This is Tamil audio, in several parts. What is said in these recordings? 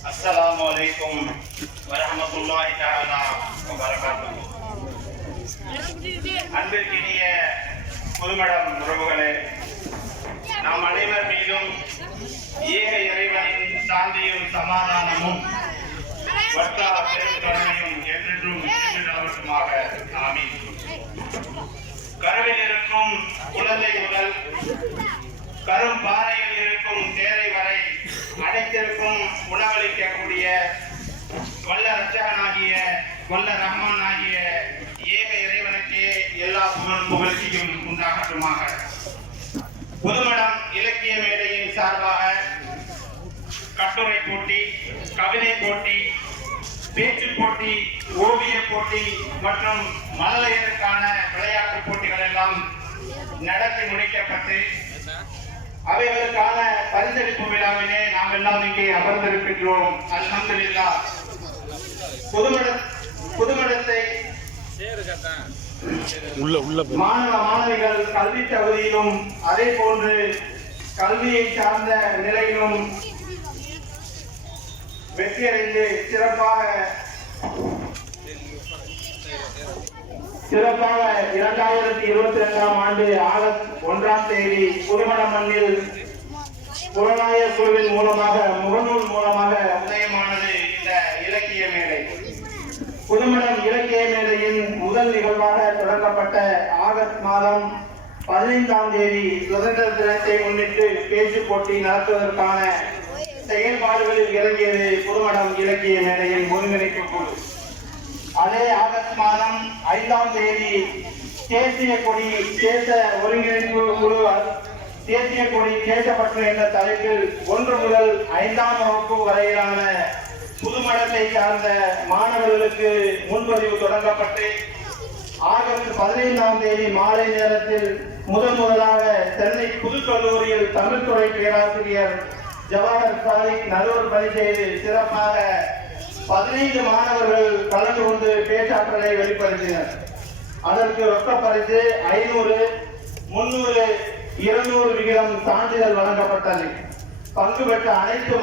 Assalamualaikum warahmatullahi ta'ala wabarakatuh. அன்பிற்கினிய புதுமடம் உறவுகளே, நாம் அனைவர் மீதும் ஏக இறைவனின் சாந்தியும் சமாதானமும் வட்டா பெருங்கருணையும் என்றென்றும் நிலவட்டுமாக. ஆமீன். கருவில் இருக்கும் குழந்தை முதல் கரும் பாறையில் இருக்கும் தேரை வரை அனைத்திற்கும் உணவளிக்கக்கூடிய வல்ல ரட்சகனாகிய வல்ல ரஹ்மானாகிய ஏக இறைவனுக்கே எல்லா புகழ்ச்சியும் உண்டாகட்டுமாக. புதுமடம் இலக்கிய மேடையின் சார்பாக கட்டுரை போட்டி, கவிதை போட்டி, பேச்சு போட்டி, ஓவிய போட்டி மற்றும் மழலையருக்கான விளையாட்டு போட்டிகள் எல்லாம் நடத்தி முடிக்கப்பட்டு அவைகளுக்கான பரிசளிப்பு விழாவிலே நாம் எல்லாம் இங்கே அமர்ந்திருக்கின்றோம். அல்ஹம்துலில்லாஹ். புதுமடத்தை மாணவ மாணவிகள் கல்வி தகுதியிலும் அதே போன்று கல்வியை சார்ந்த நிலையிலும் வெற்றியடைந்து சிறப்பாக 2022ஆம் ஆண்டு ஆகஸ்ட் 1ஆம் தேதி புதுமடம் மண்ணில் புலனாய்வு குழுவின் மூலமாக முகநூல் மூலமாக உதயமானது இந்த இலக்கிய மேடை. புதுமடம் இலக்கிய மேடையின் முதல் நிகழ்வாக தொடங்கப்பட்ட ஆகஸ்ட் மாதம் 15ஆம் தேதி சுதந்திர தினத்தை முன்னிட்டு பேச்சு போட்டி நடத்துவதற்கான செயல்பாடுகளில் இறங்கியது புதுமடம் இலக்கிய மேடையின் ஒருங்கிணைப்பு குழு. அதே ஆகஸ்ட் மாதம் 5ஆம் தேதி தேசிய கொடி தேச ஒருங்கிணைப்பு குழு தேசிய கொடி தேசப்பற்று என்ற தலைப்பில் 1 முதல் 5ஆம் வகுப்பு வரையிலான புதுமடத்தை சார்ந்த மாணவர்களுக்கு முன்பதிவு தொடங்கப்பட்டு ஆகஸ்ட் 15ஆம் தேதி மாலை நேரத்தில் முதலாக சென்னை புதுக்கல்லூரியில் தமிழ்துறை பேராசிரியர் ஜவஹர் சாதிக் நடுவர் பணி செய்து சிறப்பாக 15 மாணவர்கள் கலந்து கொண்டு பேச்சாற்றலை வெளிப்படுத்தினர். அதற்கு ரொக்க பரிசு 500, 300, 200 விகிதம் சான்றிதழ் வழங்கப்பட்டது. பங்கு பெற்ற அனைத்து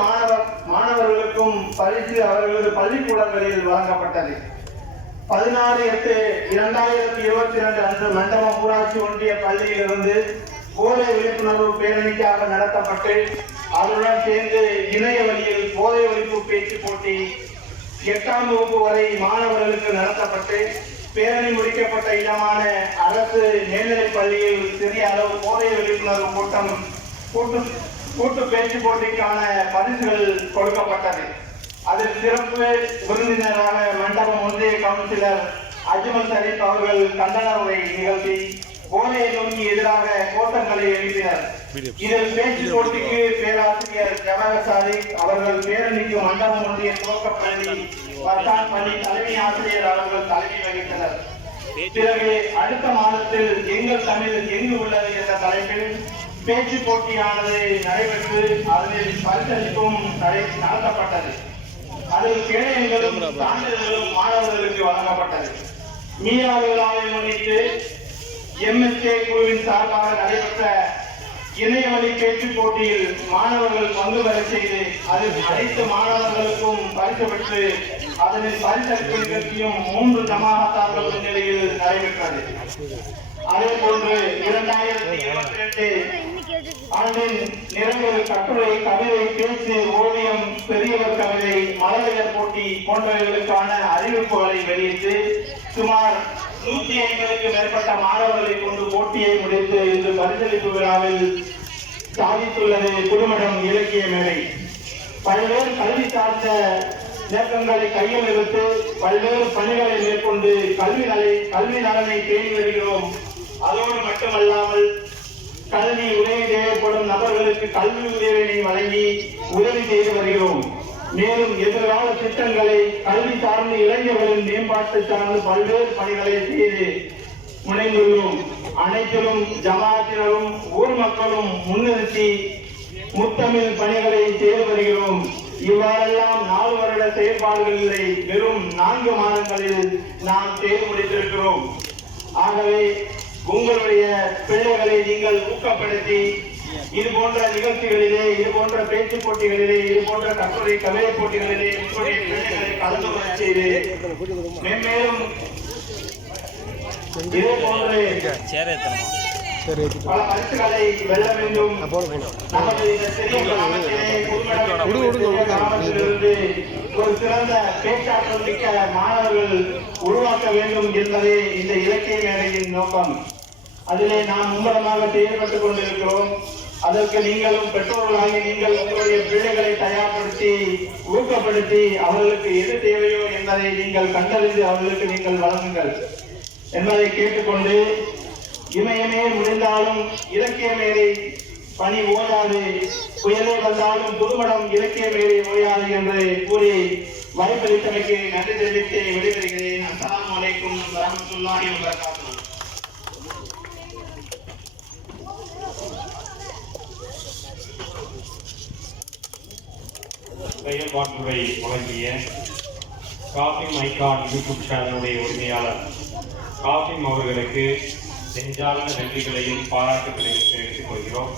மாணவர்களுக்கும் பரிசு அவர்களது பள்ளிக்கூடங்களில் வழங்கப்பட்டது. 16/8/2022 அன்று மண்டபம் ஊராட்சி ஒன்றிய பள்ளியிலிருந்து போதை விழிப்புணர்வு பேரணிக்காக நடத்தப்பட்டு அதனுடன் சேர்ந்து இணைய வழியில் போதை ஒழிப்பு பேச்சு போட்டி 8ஆம் வகுப்பு வரை மாணவர்களுக்கு நடத்தப்பட்டு பேரணி முடிக்கப்பட்ட இடமான அரசு மேல்நிலைப் பள்ளியில் சிறிய அளவு போதை விழிப்புணர்வு கூட்டு பேச்சு போட்டிக்கான பரிசுகள் கொடுக்கப்பட்டது. அதில் சிறப்பு விருந்தினராக மண்டபம் ஒன்றிய கவுன்சிலர் அஜ்மல் ஷரீப் அவர்கள் கண்டன உரை நிகழ்த்தி போதையை நோக்கி எதிராக கோஷங்களை எழுப்பினர். இதில் பேச்சு போட்டிக்கு பேராசிரியர் ஜவஹர் சாதிக் அவர்கள் பேரணிக்கு மண்டபம் ஒன்றிய துவக்கப்பள்ளி வர்தான் பள்ளி தலைமை ஆசிரியர் அவர்கள் தலைமை வகித்தனர். பிறகு அடுத்த மாதத்தில் எங்கள் தமிழ் எங்கு உள்ளது என்ற தலைப்பில் பேச்சு போட்டியானது நடைபெற்று அதில் பரிசளிப்பும் நடத்தப்பட்டது. அதில் கேடயங்களும் சான்றிதழ்களும் மாணவர்களுக்கு வழங்கப்பட்டது. மீரா விழாவை முன்னிட்டு MSK குழுவின் சார்பாக நடைபெற்ற இணையவழி பேச்சு போட்டியில் மாணவர்கள் பங்கு பெற செய்து அதில் அனைத்து மாணவர்களுக்கும் பரிசு பெற்று அதனில் பரிசளிப்பு நிகழ்ச்சியும் 3 ஜமாஅத்தார்கள் முன்னிலையில் நடைபெற்றது. அதே போன்று 2022 ஆண்டின் நிறைவு கட்டுரை, கவிதை, பேச்சு, ஓவியம், பெரியவர் கவிதை, மழலையர் போட்டி போன்றவர்களுக்கான அறிவிப்புகளை வெளியிட்டு சுமார் 150க்கு மேற்பட்ட மாணவர்களை கொண்டு போட்டியை முடித்து இன்று பரிசளிப்பு விழாவில் சாதித்துள்ளது புதுமடம் இலக்கிய மேடை. பல்வேறு கல்வி சார்ந்த இயக்கங்களை கையில் எடுத்து பல்வேறு பணிகளை மேற்கொண்டு கல்வி நலனை பேணி வருகிறோம். அதோடு மட்டுமல்லாமல் கல்வி உதவி தேவைப்படும் நபர்களுக்கு கல்வி உதவியை வழங்கி உதவி செய்து வருகிறோம். மேலும் எதிர்கால திட்டங்களை கல்வி சார்ந்த இளைஞர்களின் மேம்பாட்டு சார்ந்த பல்வேறு பணிகளை செய்து முனைந்துள்ளோம். அனைத்திலும் ஜமாத்தினரும் ஊர் மக்களும் முன்னிறுத்தி முத்தமிழ் பணிகளை செய்து வருகிறோம். இவ்வாறெல்லாம் 4 வருட செயல்பாடுகளை வெறும் 4 மாதங்களில் நாம் செய்து முடித்திருக்கிறோம். ஆகவே உங்களுடைய பிள்ளைகளை நீங்கள் ஊக்கப்படுத்தி இது போன்ற நிகழ்ச்சிகளிலே, இது போன்ற பேச்சு போட்டிகளிலே, இது போன்ற கட்டுரை கவிதை போட்டிகளிலே உங்களுடைய பிள்ளைகளை கலந்து கொள்ள செய்து மென்மேலும் இதே போன்று பல பரிசுகளை வெல்ல வேண்டும். நமது இந்த சிறிய கிராமத்திலிருந்து ஒரு சிறந்த பேச்சாற்றல் மிக்க மாணவர்கள் உருவாக்க வேண்டும் என்பதே இந்த இலக்கிய மேடையின் நோக்கம். அதிலே நாம் மும்முரமாக செயல்பட்டுக் கொண்டிருக்கிறோம். அதற்கு நீங்களும் பெற்றோர்களாகி நீங்கள் உங்களுடைய பிள்ளைகளை தயார்படுத்தி ஊக்கப்படுத்தி அவர்களுக்கு எது தேவையோ என்பதை நீங்கள் கண்டறிந்து அவர்களுக்கு நீங்கள் வழங்குங்கள் என்பதை கேட்டுக்கொண்டு, இமயமே முடிந்தாலும் இலக்கிய மேடை பணி ஓயாது, புயலே வந்தாலும் புதுமடம் இலக்கிய மேடை ஓயாது என்று கூறி வாய்ப்பளித்தமைக்கு நன்றி தெரிவித்து விடைபெறுகிறேன். அஸ்ஸலாமு அலைக்கும் வரஹ்மத்துல்லாஹி வபரகாத்துஹு. செயல்பாட்டுரை வழங்கிய காஃபிம் ஐகான் யூடியூப் சேனலுடைய உரிமையாளர் காஃபிம் அவர்களுக்கு நெஞ்சார்ந்த நன்றிகளையும் பாராட்டுகளையும் தெரிவித்துக் கொள்கிறோம்.